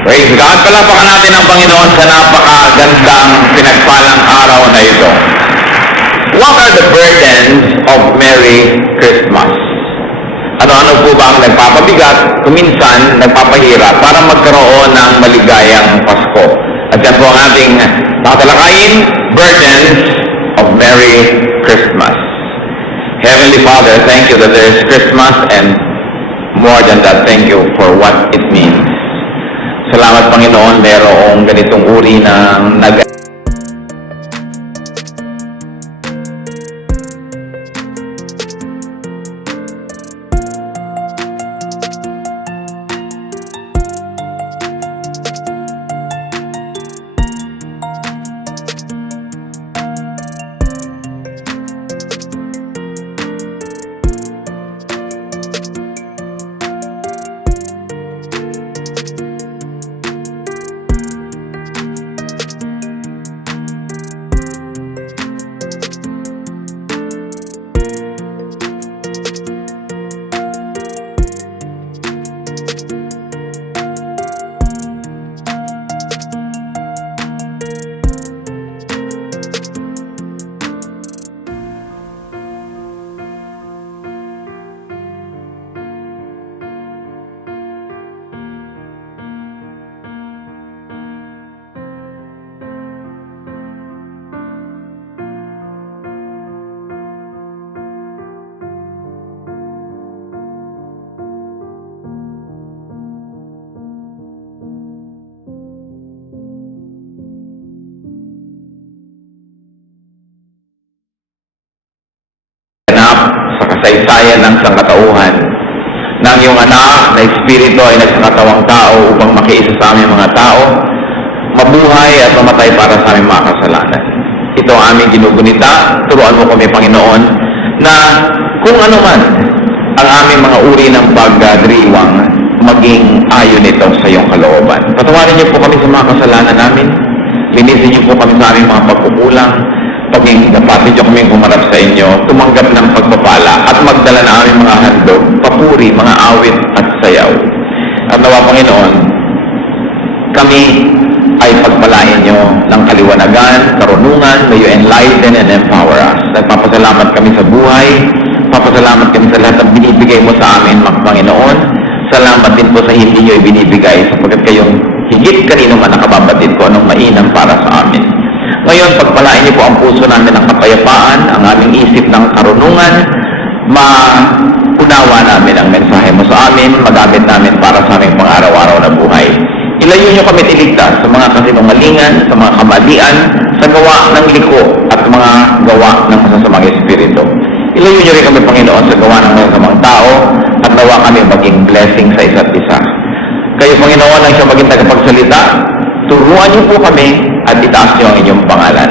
Praise God. Palapakan natin ang Panginoon sa napakagandang pinagpalang araw na ito. What are the burdens of Merry Christmas? Ano-ano po ba ang nagpapabigat, kuminsan nagpapahirap para magkaroon ng maligayang Pasko? At yan po ang ating tatalakayin, burdens of Merry Christmas. Heavenly Father, thank you that there is Christmas, and more than that, thank you for what it means. Salamat Panginoon, mayroong ganitong uri ng sa kasaysayan ng sangkatauhan ng iyong anak na Espiritu ay nagsakatawang tao upang makiisa sa aming mga tao, mabuhay at mamatay para sa aming mga kasalanan. Ito ang aming ginugunita. Turuan mo kami, Panginoon, na kung ano man ang aming mga uri ng pagdiriwang, maging ayon ito sa iyong kalooban. Patawarin niyo po kami sa mga kasalanan namin. Linisin niyo po kami sa aming mga pagkukulang. Paging dapatin niyo kami humarap sa inyo, tumanggap ng pagpapala at magdala na aming mga handog, papuri, mga awit at sayaw. At nawa, Panginoon, kami ay pagpalain niyo ng kaliwanagan, karunungan. May you enlighten and empower us. Nagpapasalamat kami sa buhay. Papasalamat kami sa lahat ng binibigay mo sa amin, Panginoon. Salamat din po sa hindi niyo ibinibigay, sapagkat kayong higit kanino man nakababatid ko anong mainam para sa amin. Ngayon, pagpalain niyo po ang puso namin ng kapayapaan, ang aming isip ng karunungan, maunawa namin ang mensahe mo sa amin, magamit namin para sa aming pang-araw-araw na buhay. Ilayo niyo kami iligtas sa mga kasinungalingan, sa mga kamalian, sa gawa ng liko at mga gawa ng masasamang espiritu. Ilayo niyo rin kami, Panginoon, sa gawa ng masasamang tao at nawa kami maging blessing sa isa't isa. Kayo, Panginoon, ang siyang maging tagapagsalita, turuan niyo po kami at itaas niyo ang inyong pangalan.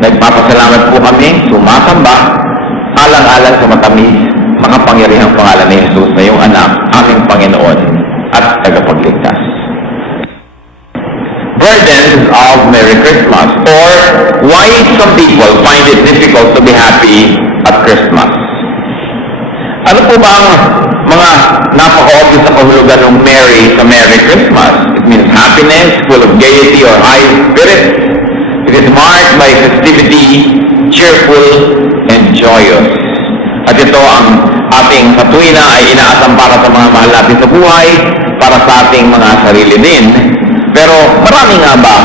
Nagpapasalamat po kami, sumasamba, alang-alang sa matamis, makapangyarihang pangalan ni Jesus na iyong anak, aming Panginoon at tagapagligtas. Burdens of Merry Christmas, or why some people find it difficult to be happy at Christmas. Ano po ba ang mga napaka-obvious na kahulugan ng Merry sa Merry Christmas? It means happiness, full of gaiety or high spirits. It is marked by festivity, cheerful, and joyous. At ito ang ating sa tuwina ay inaasam para sa mga mahal natin sa buhay, para sa ating mga sarili din. Pero marami nga ba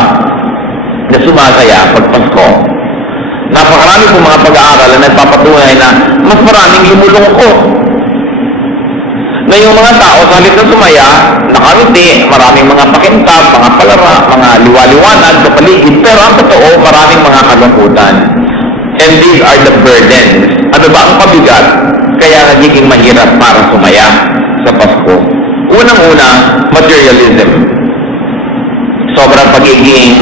na sumasaya pag Pasko? Napakarami po mga pag-aaral na nagpapatunay na mas maraming lumulungkot. Ngayong mga tao, sa halip na sumaya, nakangiti, maraming mga pakintab, mga palara, mga liwaliwanag sa paligid, pero ang totoo, maraming mga kalungkutan. And these are the burdens. Ano ba ang pabigat? Kaya nagiging mahirap para sumaya sa Pasko. Unang-una, materialism. Sobrang pagiging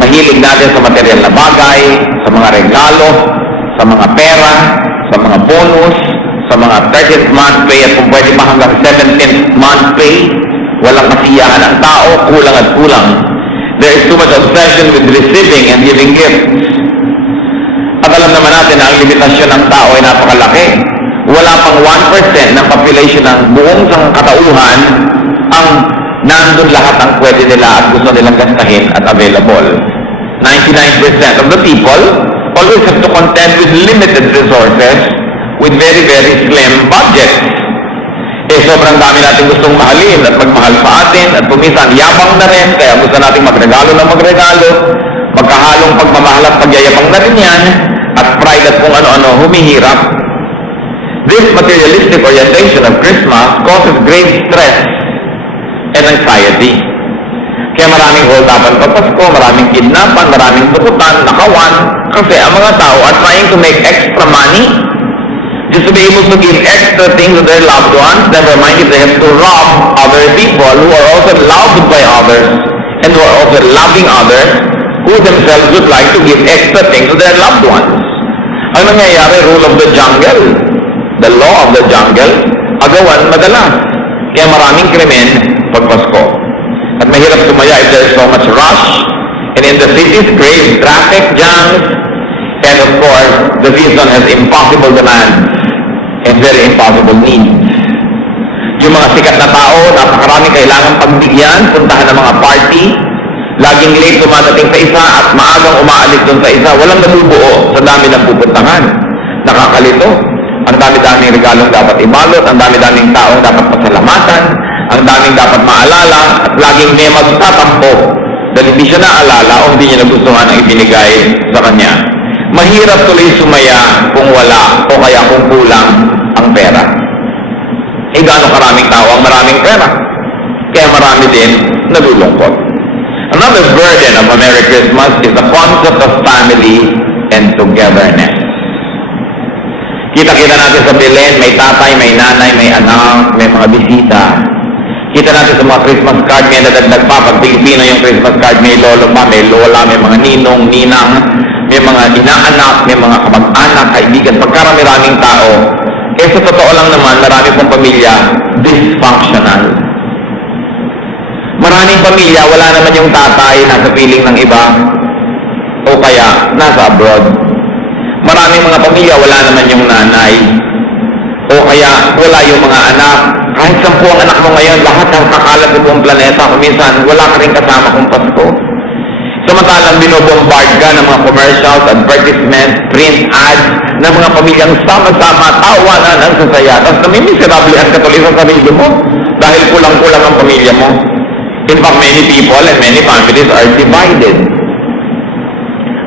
mahilig natin sa material na bagay, sa mga regalo, sa mga pera, sa mga bonus, sa mga 30th month pay at kung pwede pa hanggang 17th month pay. Walang kasiyahan ang tao, kulang at kulang. There is too much obsession with receiving and giving gifts. At alam naman natin na ang limitasyon ng tao ay napakalaki. Wala pang 1% ng population ng buong sangkatauhan ang nandun lahat ang pwede nila at gusto nilang gastahin at available. 99% of the people always have to contend with limited resources with very, very slim budgets. Sobrang dami natin gustong mahalin at magmahal sa atin at pumisan yabang na rin, kaya gusto natin magregalo na magregalo, magkahalong pagmamahal at pagyayabang na rin yan, at pride at kung ano-ano humihirap. This materialistic orientation of Christmas causes great stress and anxiety. Kaya maraming hold-upan pa Pasko, maraming kidnapan, maraming dukutan, nakawan, kasi ang mga tao are trying to make extra money just to be able to give extra things to their loved ones. Never mind if they have to rob other people who are also loved by others and who are also loving others, who themselves would like to give extra things to their loved ones. Ang nangyayari, rule of the jungle, the law of the jungle, agawan madalas. Kaya maraming krimen pag Pasko. At mahirap sumaya if there's so much rush, and in the cities, great traffic jams, and of course, the season has impossible demands and very impossible needs. Yung mga sikat na tao, napakarami kailangan pagbigyan, puntahan ng mga party, laging late dumadating sa isa at maagang umaalis dun sa isa, walang nabubuo sa dami ng pupuntahan. Nakakalito. Ang dami-daming regalong dapat ibalot, ang dami-daming taong dapat pasalamatan, ang daming dapat maalala, at laging may magtatampo dahil hindi siya naalala o hindi niya nagustuhan ang ibinigay sa kanya. Mahirap tuloy sumaya kung wala o kaya kung kulang ang pera. Gaano karaming tao ang maraming pera? Kaya marami din nalulungkot. Another burden of a Merry Christmas is the concept of family and togetherness. Kita-kita natin sa Belen, may tatay, may nanay, may anak, may mga bisita. Kita natin sa mga Christmas card, may nadagdag pa. Pag Pilipino yung Christmas card, may lolo pa, may lola, may mga ninong, ninang, may mga inaanak, may mga kamag-anak, kaibigan, pagkarami-raming tao. Sa totoo lang naman, marami pong pamilya dysfunctional. Maraming pamilya, wala naman yung tatay nasa piling ng iba o kaya nasa abroad. Maraming mga pamilya, wala naman yung nanay o kaya wala yung mga anak. Kahit 10 ang anak mo ngayon, lahat ng kakalat sa buong planeta, kuminsan wala ka rin kasama kung Pasko. Samantalang binobombard ka ng mga commercials, advertisements, print ads, ng mga pamilyang sama-sama, tawanan ang sasaya. Tapos namimiserablehan ka tuloy sa sarili mo dahil kulang-kulang ang pamilya mo. In fact, many people and many families are divided.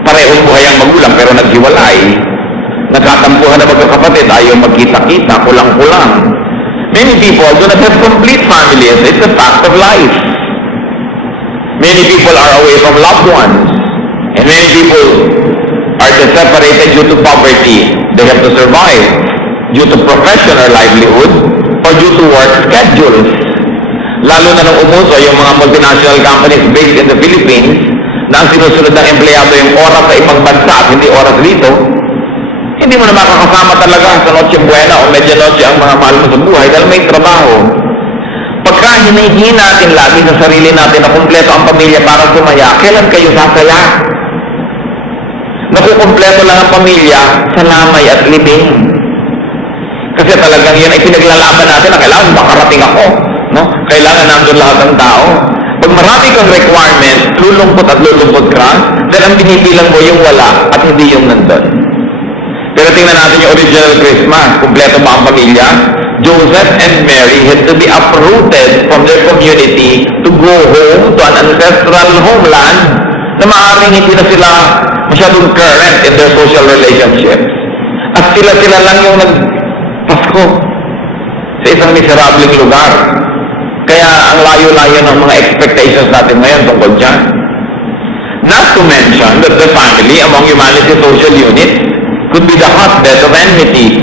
Parehong buhay ang magulang pero naghiwalay. Nagkatampuhan na magkakapatid, ayaw magkita-kita, kulang-kulang. Many people do not have complete families. It's a fact of life. Many people are away from loved ones. And many people are separated due to poverty. They have to survive due to profession or livelihood or due to work schedules. Lalo na nung umuso yung mga multinational companies based in the Philippines na ang sinusunod ng empleyado yung oras sa ibang bansa at hindi oras dito, hindi mo na makakasama talaga sa Noche Buena o Medianoche ang mga mahal mo sa buhay dahil may trabaho. Pagka hinihingi natin lagi sa sarili natin na kumpleto ang pamilya para sumaya, kailan kayo sasaya? Nakukumpleto lang ang pamilya sa lamay at libing. Kasi talagang yun ay pinaglalaban natin na kailangan makarating ako. No? Kailangan nandun lahat ng tao. Pag marami kang requirement, lulungkot at lulungkot ka, dahil ang binibilang mo yung wala at hindi yung nandun. Pero tingnan natin yung original Christmas. Kumpleto ba ang pamilya? Joseph and Mary had to be uprooted from their community to go home to an ancestral homeland na maaaring hindi na sila masyadong current in their social relationships. At sila-sila lang yung nagpasko sa isang miserableng lugar. Kaya ang layo-layo ng mga expectations natin ngayon tungkol dyan. Not to mention that the family among humanity's social units could be the hotbed of enmity,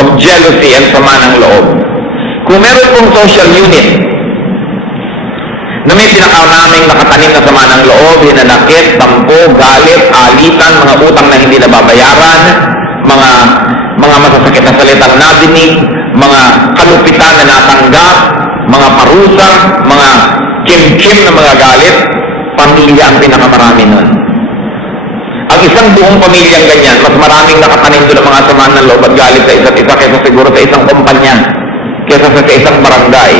of jealousy and sama ng loob. Kung meron pong social unit na may pinakaraming nakatanim na sama ng loob, hinanakit, tampo, galit, alitan, mga utang na hindi nababayaran, mga masasakit na salitang nadinig, mga kalupitan na natanggap, mga parusa, mga kim-kim na mga galit, pamilya ang pinakamarami nun. Ang isang buong pamilyang ganyan, mas maraming nakatanim doon ng mga samaan ng loob at galit sa isa't isa kaysa siguro sa isang kumpanya, kaysa sa isang barangay.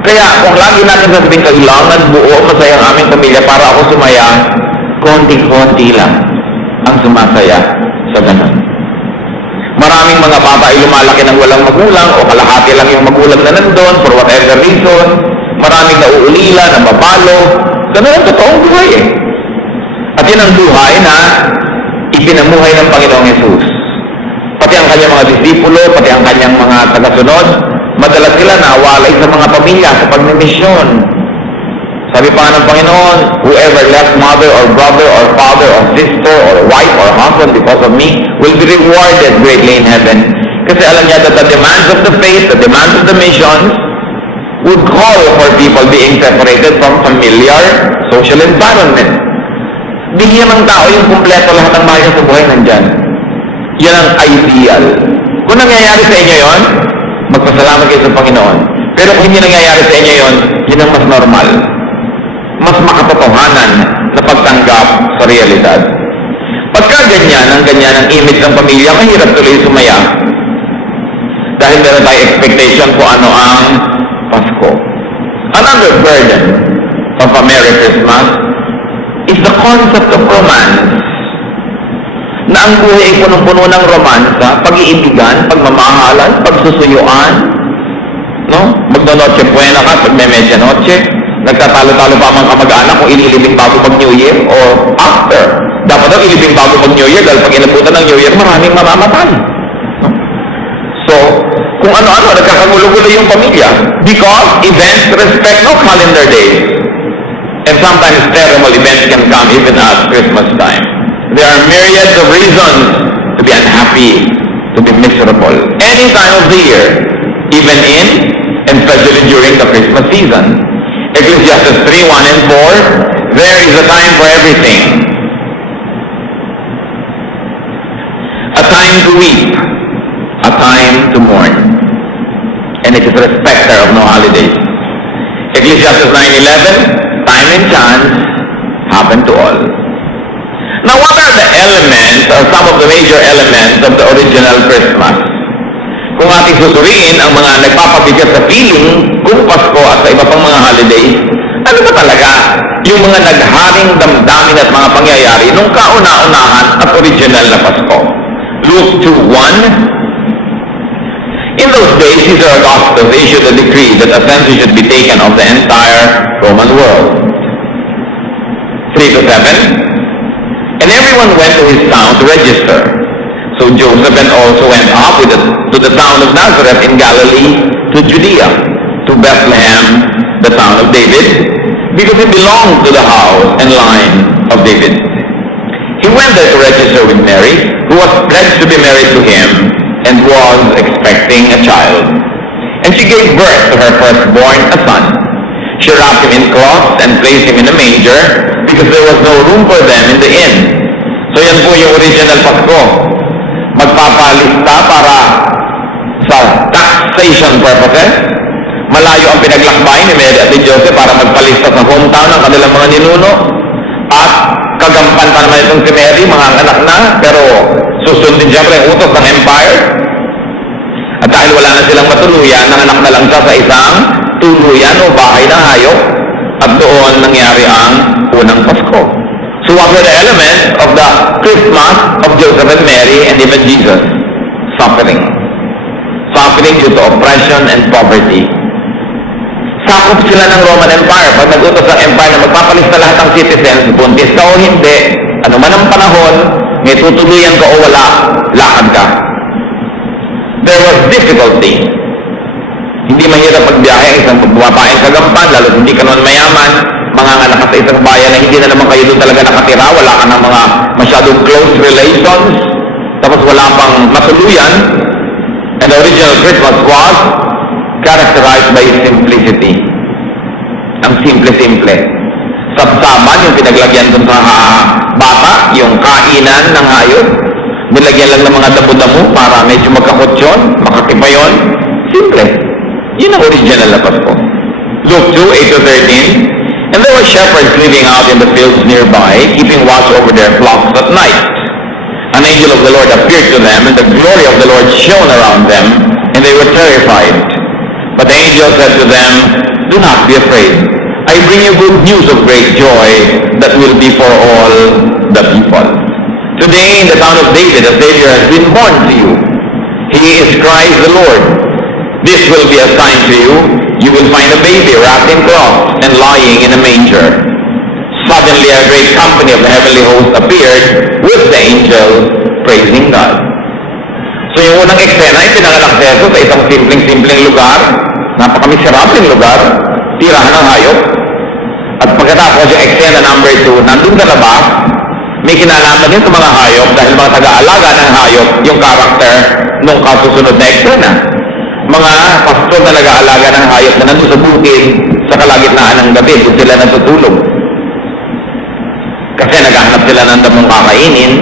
Kaya kung lagi natin sasabihin, kailangan buo, masaya ang aming pamilya para ako sumaya, konti-konti lang ang sumasaya sa ganun. Maraming mga bata ay lumalaki ng walang magulang o kalahati lang yung magulang na nandun for whatever reason. Maraming nauulila, nababalo. Ganun ang totoong buhay eh. At yun ang buhay na ipinamuhay ng Panginoong Yesus. Pati ang kanyang mga disipulo, pati ang kanyang mga tagasunod, madalas sila nawalay sa mga pamilya sa pagmimisyon. Sabi pa nga ng Panginoon, whoever left mother or brother or father or sister or wife or husband because of me will be rewarded greatly in heaven. Kasi alam niya that the demands of the faith, the demands of the missions would call for people being separated from familiar social environment. Bigyan ng tao yung kumpleto lahat ng mahal sa buhay nandyan. Yan ang ideal. Kung nangyayari sa inyo yon, magpasalamat kayo sa Panginoon. Pero kung hindi nangyayari sa inyo yon, yun ang mas normal. Mas makatotohanan na pagtanggap sa realidad. Pagka ang ganyan ang image ng pamilya, mahirap tuloy sumaya. Dahil meron tayong expectation kung ano ang Pasko. Another burden of a Merry Christmas is the concept of romance. Na ang buhay ay punong-puno ng romansa, pag-iibigan, pagmamahalan, pagsusuyuan, no? Magno-noche buena ka, pag may medianoche, nagtatalo-talo pa mga kamag-anak kung ililibing bago mag-New Year o after. Dapat daw ilibing bago mag-New Year dahil pag inabutan ng New Year, maraming mamamatay. No? So, kung ano-ano, nagkakagulo-gulo yung pamilya because events respect no calendar days. And sometimes terrible events can come even at Christmas time. There are myriads of reasons to be unhappy, to be miserable, any time of the year, even in and especially during the Christmas season. Ecclesiastes 3:1 and 4, there is a time for everything. A time to weep, a time to mourn, and it is a respecter of no holidays. Ecclesiastes 9:11, time and chance happen to all. Now, what are the elements or some of the major elements of the original Christmas? Kung ating susuriin ang mga nagpapabigat sa feeling kung Pasko at sa iba pang mga holidays, ano ba talaga yung mga nagharing damdamin at mga pangyayari nung kauna-unahan at original na Pasko? Luke 2:1. In those days, Caesar Augustus issued a decree that a census should be taken of the entire Roman world. 3-7. And everyone went to his town to register. So Joseph and also went up to the town of Nazareth in Galilee, to Judea, to Bethlehem, the town of David, because he belonged to the house and line of David. He went there to register with Mary, who was pledged to be married to him, and was expecting a child. And she gave birth to her firstborn, a son. She wrapped him in cloths and placed him in a manger, because there was no room for them in the inn. So yan po yung original Pasko. Magpapalista para sa taxation purposes. Malayo ang pinaglakbay ni Mary at ni Joseph para magpalista sa hometown ng kanilang mga ninuno. At kagampan pa naman itong si Mary, mga anak na, pero susundin siyempre ang utos ng empire. At dahil wala na silang matuluyan, nanganak na lang siya sa isang tuluyan o bahay na hayop. At doon nangyari ang unang Pasko. So what were the elements of the Christmas of Joseph and Mary and even Jesus? Suffering. Suffering due to oppression and poverty. Sakop sila ng Roman Empire. Pag nag-utos ang empire na magpapalista lahat ng citizens, buntis ka o hindi, ano man ang panahon, may tutuluyan ka o wala, lakad ka. There was difficulty. Hindi mahirap magbiyahe ang isang bumapain sa gampan, lalo hindi ka naman mayaman, manganganak ka sa isang bayan na hindi na naman kayo doon talaga nakatira, wala ka ng mga masyadong close relations, tapos wala pang matuluyan, and the original Christmas was characterized by simplicity. Ang simple-simple. Sabsaban, yung pinaglagyan doon sa bata, yung kainan ng hayop, nilagyan lang ng mga damo-damo para medyo magkakutsyon, makakipayon. Simple. Yun ang original na Pasko. Luke 2:8-13. And there were shepherds living out in the fields nearby, keeping watch over their flocks at night. An angel of the Lord appeared to them, and the glory of the Lord shone around them, and they were terrified. But the angel said to them, do not be afraid. I bring you good news of great joy that will be for all the people. Today in the town of David, a Savior has been born to you. He is Christ the Lord. This will be a sign to you. You will find a baby wrapped in cloths and lying in a manger. Suddenly a great company of the heavenly host appeared with the angels praising God. So yung unang eksena ay pinanganak si Jesus sa isang simpleng lugar, napakamiserableng lugar, tirahan ng hayop. At pagkatapos yung eksena number 2, nandun sa labas, may kinalaman din sa mga hayop dahil mga taga-alaga ng hayop yung karakter nung kasusunod na eksena. Mga pastor na nag-aalaga ng hayop na nandun sa bukid sa kalagitnaan ng gabi, doon sila natutulog. Kasi naghahanap sila ng damong kakainin,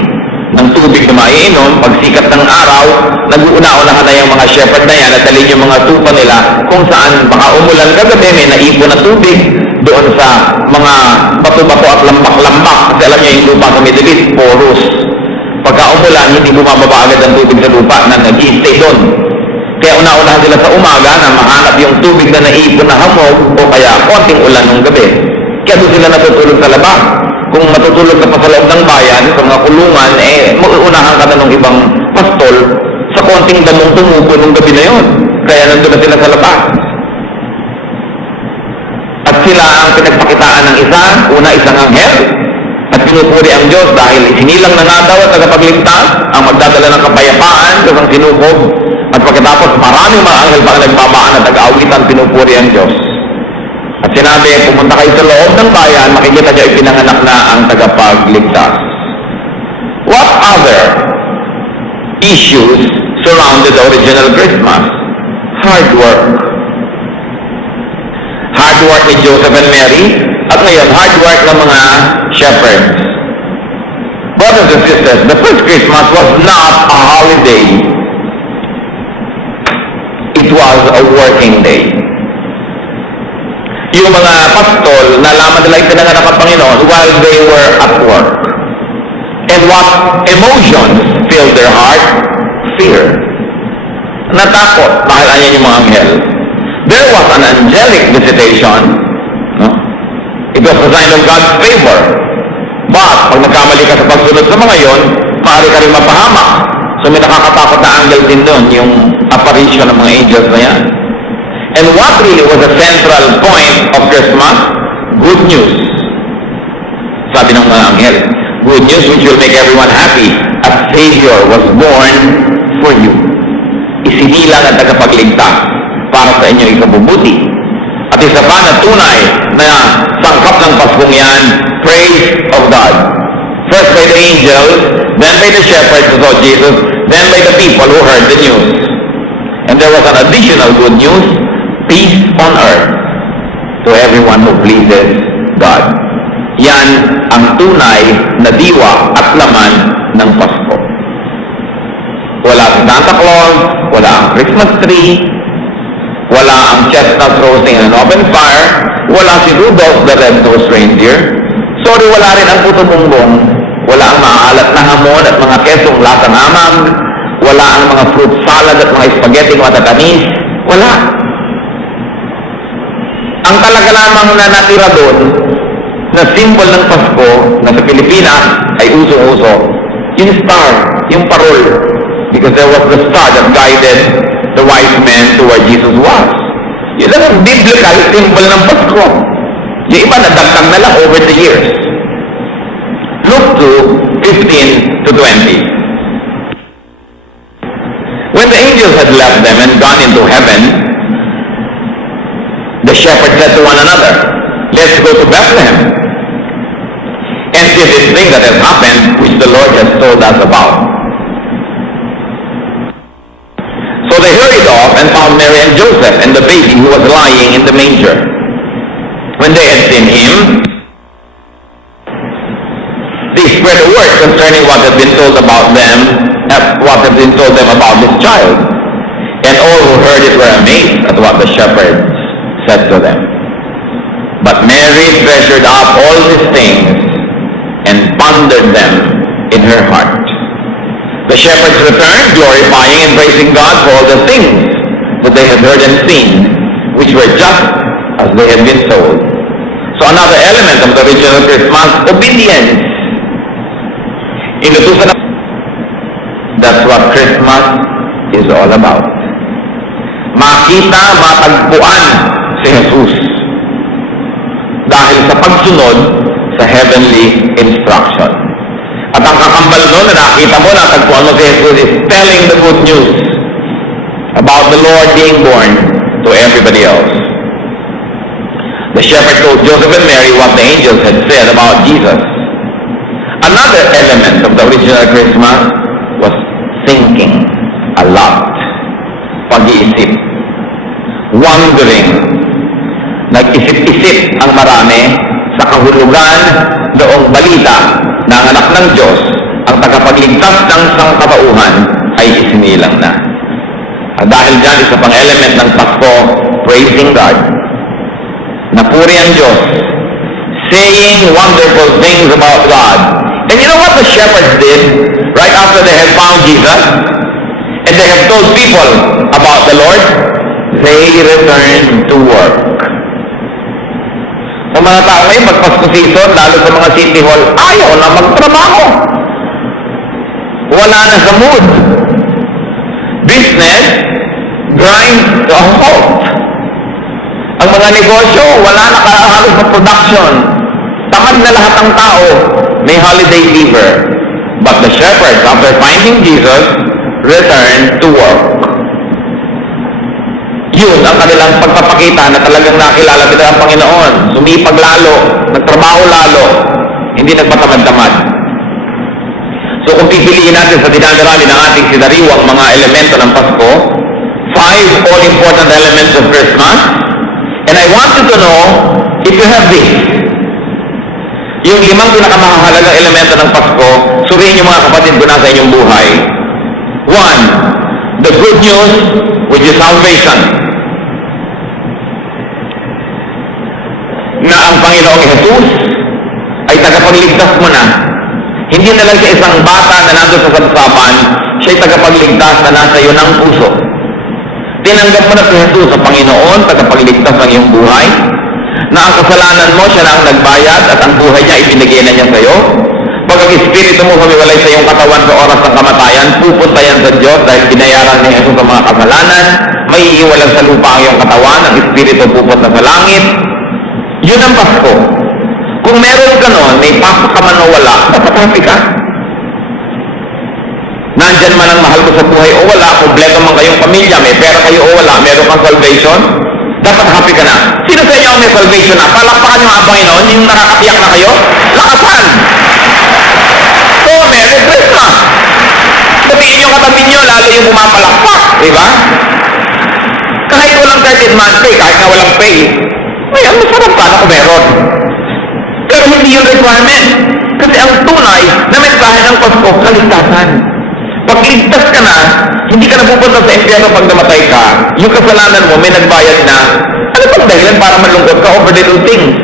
ng tubig na maiinom, pagsikat ng araw, nag-uuna-unahan na yung mga shepherd na yan at dalhin yung mga tupa nila kung saan baka umulan kagabi, may naipon na tubig doon sa mga bato-bato at lambak-lambak. Kasi alam niyo yung lupa sa Middle East, porous. Pagka umulan, hindi bumababa agad ang tubig sa lupa na nag-i-stay doon. Kaya una-unahan sila sa umaga na mahanap yung tubig na naipon na hamog o kaya konting ulan ng gabi. Kaya doon sila natutulog sa labas. Kung matutulog ka pa sa loob ng bayan, sa mga kulungan, mauunahan ka na ng ibang pastol sa konting damong tumubo ng gabi na yun. Kaya nandun na sila sa labas. At sila ang pinagpakitaan ng isa, una isang anghel, at pinupuri ang Diyos dahil sinilang na nga daw at tagapagligtas ang magdadala ng kapayapaan sa isang sinukob. At pagkatapos maraming mga anghel pa ang nagbabaan at nag-aawitan, pinupuri ang Diyos. At sinabi, pumunta kayo sa loob ng bayan, makikita niyo ipinanganak na ang tagapagligtas. What other issues surrounded the original Christmas? Hard work. Hard work ni Joseph and Mary, at ngayon, hard work ng mga shepherds. Brothers and sisters, the first Christmas was not a holiday. It was a working day. Yung mga pastol, nalaman nila yung pinanganak ng Panginoon while they were at work. And what emotions filled their heart? Fear. Natakot dahil anyan yung mga anghel. There was an angelic visitation. No? It was a sign of God's favor. But, pag nagkamali ka sa pagsunod sa mga yon, maaari ka rin mapahamak. So may nakakatakot na anghel din doon, yung apparition ng mga angels na yan. And what really was the central point of Christmas? Good news. Sabi ng mga anghel, good news which will make everyone happy. A Savior was born for you. Isinilang at tagapagligtas para sa inyong ikabubuti. At isa pa na tunay na sangkap ng Paskong yan, praise of God. First by the angels, then by the shepherds who saw Jesus, then by the people who heard the news. And there was an additional good news, peace on earth to everyone who pleases God. Yan ang tunay na diwa at laman ng Pasko. Wala si Santa Claus, wala ang Christmas tree, wala ang chestnuts roasting in an open fire, wala si Rudolph the Red-Nosed Reindeer. Sorry, wala rin ang puto bumbong, wala ang maalat na hamon at mga kesong lasang amag, wala ang mga fruit salad at mga spaghetti matatamis, wala. Ang talaga lamang na natira doon, na symbol ng Pasko, na sa Pilipinas ay uso-uso, yung star, yung parol. Because there was the star that guided the wise men to where Jesus was. Yun lang ang biblical symbol ng Pasko. Yung iba nadagdag na lang over the years. Luke 2, 15 to 20. When the angels had left them and gone into heaven, the shepherds said to one another, let's go to Bethlehem and see this thing that has happened, which the Lord has told us about. So they hurried off and found Mary and Joseph and the baby who was lying in the manger. When they had seen him, they spread a word concerning what had been told about them, what had been told them about this child. And all who heard it were amazed at what the shepherds said to them. But Mary treasured up all these things and pondered them in her heart. The shepherds returned, glorifying and praising God for all the things that they had heard and seen, which were just as they had been told. So another element of the original Christmas, obedience. Inutusan. That's what Christmas is all about. Makita, matagpuan si Jesus dahil sa pagsunod sa heavenly instruction. At ang kakambal doon na nakita mo, natagpuan mo si Jesus is telling the good news about the Lord being born to everybody else. The shepherd told Joseph and Mary what the angels had said about Jesus. Another element of the original Christmas was thinking a lot. Pag-iisip. Wondering. Nag-isip-isip ang marami sa kahulugan noong balita na ang anak ng Diyos, ang tagapagligtas ng sangkatauhan, ay isinilang na. At dahil dyan, isa pang element ng Pasko, praising God. Napuri ang Diyos, saying wonderful things about God. And you know what the shepherds did right after they had found Jesus? And they had told people about the Lord? They returned to work. Sa mga tao ngayon, pag-Pasko season, lalo sa mga city hall, ayaw na magtrabaho. Wala na sa mood. Business grind to a halt. Ang mga negosyo, wala na halos na production. Tamad na lahat ng tao. May holiday fever. But the shepherds, after finding Jesus, returned to work. Yun ang kanilang pagpapakita na talagang nakilala nila ang Panginoon. Sumipag lalo, nagtrabaho lalo, hindi nagpatamad-tamad. So kung pipiliin natin sa dinadalali ng ating sinariwang mga elemento ng Pasko, 5 all-important elements of Christmas, and I want you to know, if you have this, yung 5 pinakamahalagang elemento ng Pasko, suriin yung mga kapatid ko na sa inyong buhay. 1, the good news, which is salvation. Na ang Panginoong Jesus ay tagapagligtas mo na. Hindi na lang siya isang bata na nandun sa sabsaban, siya ay tagapagligtas na nasa iyo ng puso. Tinanggap mo na si Jesus sa Panginoon, tagapagligtas ng iyong buhay, na ang kasalanan mo, siya na ang nagbayad at ang buhay niya ibinigay na niya sa iyo. Pag ang Espiritu mo humiwalay sa iyong katawan sa oras ng kamatayan, pupunta yan sa Diyos dahil binayaran ni Jesus ang mga kasalanan, may iiwalan sa lupa ang iyong katawan, ang Espiritu pupunta sa langit. Yun ang Pasko. Kung meron ka nun, may pasok ka man o wala, dapat happy ka. Nandyan man ang mahal ko sa buhay o wala, kompleto man kayong pamilya, may pera kayo o wala, meron kang salvation, dapat happy ka na. Sino sa inyo may salvation na? Palakpakan nyo ang Panginoon, yung nakakapiyak na kayo, lakasan! So, Merry Christmas! Sabihin yung katabi nyo, lalo yung pumapalakpak, di ba? Kahit walang 13-month pay, kahit na walang pay, ay, ang masarap ka na kung meron. Pero hindi yung requirement. Kasi ang tunay na mensahe ng Pasko, kaligtasan. Pag ligtas ka na, hindi ka na pupunta sa impyerno pag namatay ka, yung kasalanan mo, may nagbayad na, ano pang dahilan para malungkot ka over the little things?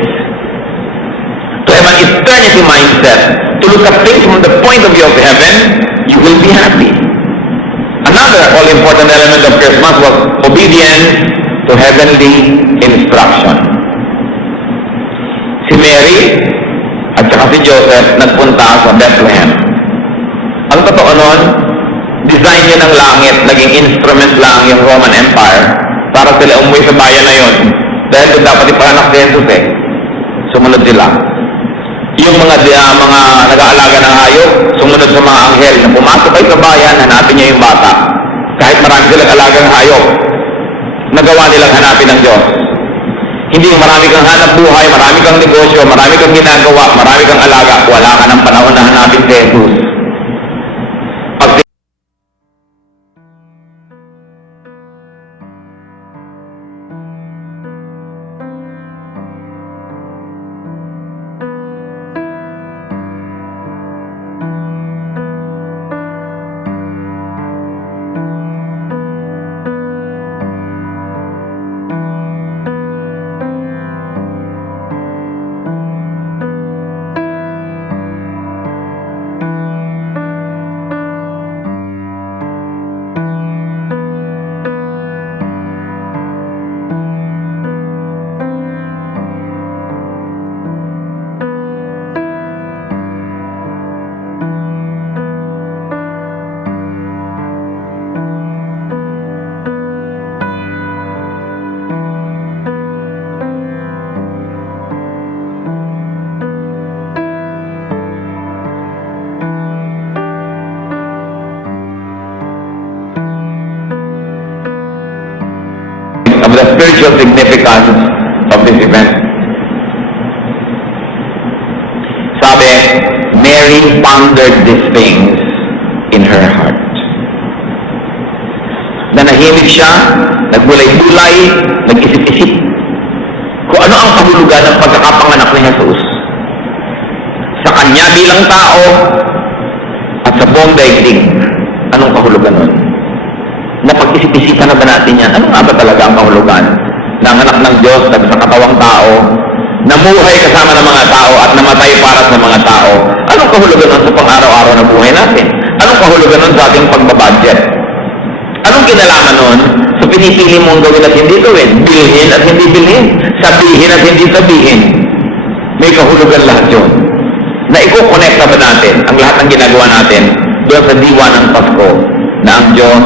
To have an eternity mindset, to look at things from the point of view of heaven, you will be happy. Another all-important element of Christmas was obedience to heavenly instruction. Si Mary at saka si Joseph nagpunta sa Bethlehem. Ang totoo nun, design yun ng langit, naging instrument lang yung Roman Empire para sila umuwi sa bayan na yun. Dahil doon dapat ipanak si Jesus eh. Sumunod sila. Yung mga nag-aalaga ng hayop, sumunod sa mga anghel na pumasok kayo sa bayan, hanapin niya yung bata. Kahit marami silang alagang hayop, nagawa nilang hanapin ng Diyos. Hindi yung marami kang hanap buhay, marami kang negosyo, marami kang ginagawa, marami kang alaga, wala ka ng panahon na hanapin si Jesus. spiritual significance of this event. Sabi, Mary pondered these things in her heart. Nanahimik siya, nagbulay-bulay, nag-isip-isip kung ano ang kahulugan ng pagkakapanganak ni Jesus sa kanya bilang tao at sa buong daigdig. Anong kahulugan nun? Napag-isip-isipan na ba natin yan? Ano nga ba talaga ang kahulugan ng anak ng Diyos sa katawang tao, namuhay kasama ng mga tao at namatay para sa mga tao? Anong kahulugan nun sa pang-araw-araw na buhay natin? Anong kahulugan nun sa ating pagbabudget? Anong kinalaman nun sa pinipili mong gawin at hindi gawin? Bilhin at hindi bilhin. Sabihin at hindi sabihin. May kahulugan lahat yun. Na iko-connecta ba natin ang lahat ng ginagawa natin doon sa diwa ng Pasko na ang Diyos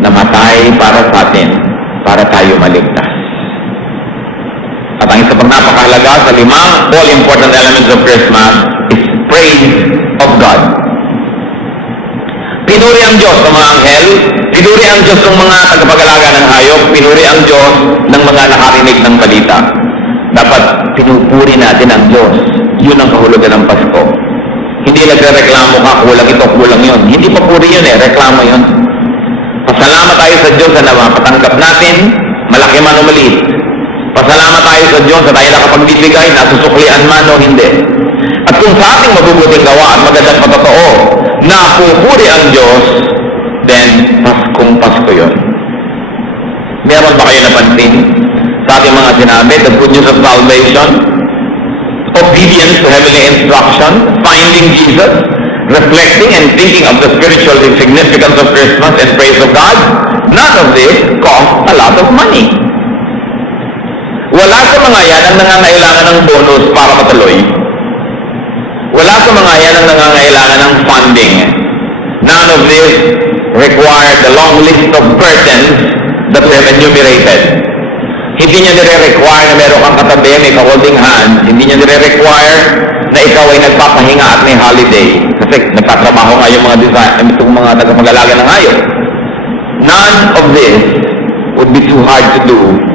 namatay para sa atin, para tayo maligtas. At ang isa pang napakahalaga sa limang all-important elements of Christmas is praise of God. Pinuri ang Diyos ng mga anghel, pinuri ang Diyos ng mga tagapag-alaga ng hayop, pinuri ang Diyos ng mga nakarinig ng balita. Dapat pinupuri natin ang Diyos. Yun ang kahulugan ng Pasko. Hindi nagre-reklamo ka, kulang ito, kulang yun. Hindi pa puri yun reklamo yun. Pasalamat tayo sa Diyos na mapatanggap natin, malaki man o maliit. Pasalamat tayo sa Diyos na tayo nakapagbibigay, nasusuklian man o hindi. At kung sa ating mabubuting gawa at magandang patotoo, na pupuri ang Diyos, then Paskong Pasko yun. Meron ba kayo napansin sa ating mga sinabi, the good news of salvation, obedience to heavenly instruction, finding Jesus, reflecting and thinking of the spiritual significance of Christmas and praise of God? None of this costs a lot of money. Wala sa mga yan ang nangangailangan ng bonus para matuloy. Wala sa mga yan ang nangangailangan ng funding. None of this required the long list of burdens that we have enumerated. Hindi niya nire-require na meron kang katabi, may ka-holding hands. Hindi niya nire-require na ikaw ay nagpapahinga at may holiday. Kasi nagtatrabaho nga yung itong mga tagapag-alaga ng hayop. None of this would be too hard to do